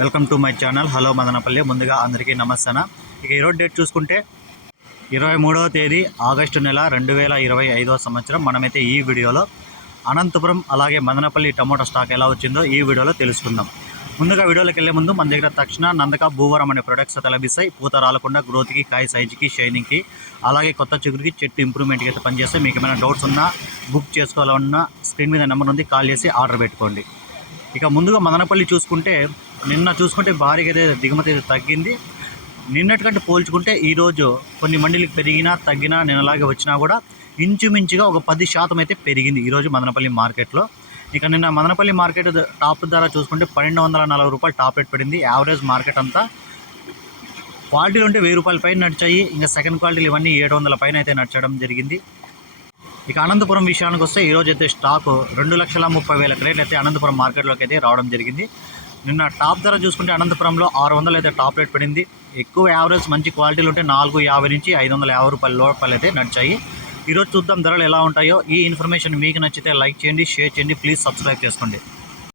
Welcome to my channel. Hello Madanapalli. ముందుగా అందరికీ నమస్తేన. ఇక ఈరోజు డేట్ చూసుకుంటే ఇరవై మూడవ తేదీ ఆగస్టు నెల రెండు వేల ఇరవై ఐదవ సంవత్సరం. మనమైతే ఈ వీడియోలో అనంతపురం అలాగే మదనపల్లి టమోటా స్టాక్ ఎలా వచ్చిందో ఈ వీడియోలో తెలుసుకుందాం. ముందుగా వీడియోలోకి వెళ్ళే ముందు మన దగ్గర తక్షణ నందక భూవరం అనే ప్రొడక్ట్స్ అయితే లభిస్తాయి పూత రాలకుండా గ్రోత్కి కాయ సైజుకి షైనింగ్కి అలాగే కొత్త చిగురికి చెట్టు ఇంప్రూవ్మెంట్కి అయితే పనిచేస్తే మీకు ఏమైనా డౌట్స్ ఉన్నా బుక్ చేసుకోవాలన్నా స్క్రీన్ మీద నెంబర్ ఉంది. కాల్ చేసి ఆర్డర్ పెట్టుకోండి. ఇక ముందుగా మదనపల్లి చూసుకుంటే నిన్న చూసుకుంటే భారీగా అయితే దిగుమతి అయితే తగ్గింది. నిన్నటికంటే పోల్చుకుంటే ఈరోజు కొన్ని మండలికి పెరిగినా తగ్గినా నిన్నలాగే వచ్చినా కూడా ఇంచుమించుగా ఒక పది శాతం అయితే పెరిగింది ఈరోజు మదనపల్లి మార్కెట్లో. ఇక నిన్న మదనపల్లి మార్కెట్ టాప్ ధర చూసుకుంటే పన్నెండు వందల నలభై రూపాయలు టాప్ రేట్ పడింది. యావరేజ్ మార్కెట్ అంతా క్వాలిటీలు ఉంటే వెయ్యి రూపాయల పైన నడిచాయి. ఇంకా సెకండ్ క్వాలిటీలు ఇవన్నీ ఏడు వందల పైన అయితే నడచడం జరిగింది. ఇక అనంతపురం విషయానికి వస్తే ఈరోజు అయితే స్టాక్ రెండు లక్షల ముప్పై వేల క్రేట్లు అయితే అనంతపురం మార్కెట్లోకి అయితే రావడం జరిగింది. నిన్న టాప్ ధర చూసుకుంటే అనంతపురంలో ఆరు వందలు అయితే టాప్ రేట్ పడింది. ఎక్కువ యావరేజ్ మంచి క్వాలిటీలు ఉంటే నాలుగు యాభై నుంచి ఐదు వందల యాభై రూపాయల లోపల అయితే నడిచాయి. ఈరోజు చూద్దాం ధరలు ఎలా ఉంటాయో. ఈ ఇన్ఫర్మేషన్ మీకు నచ్చితే లైక్ చేయండి షేర్ చేయండి. ప్లీజ్ సబ్స్క్రైబ్ చేసుకోండి.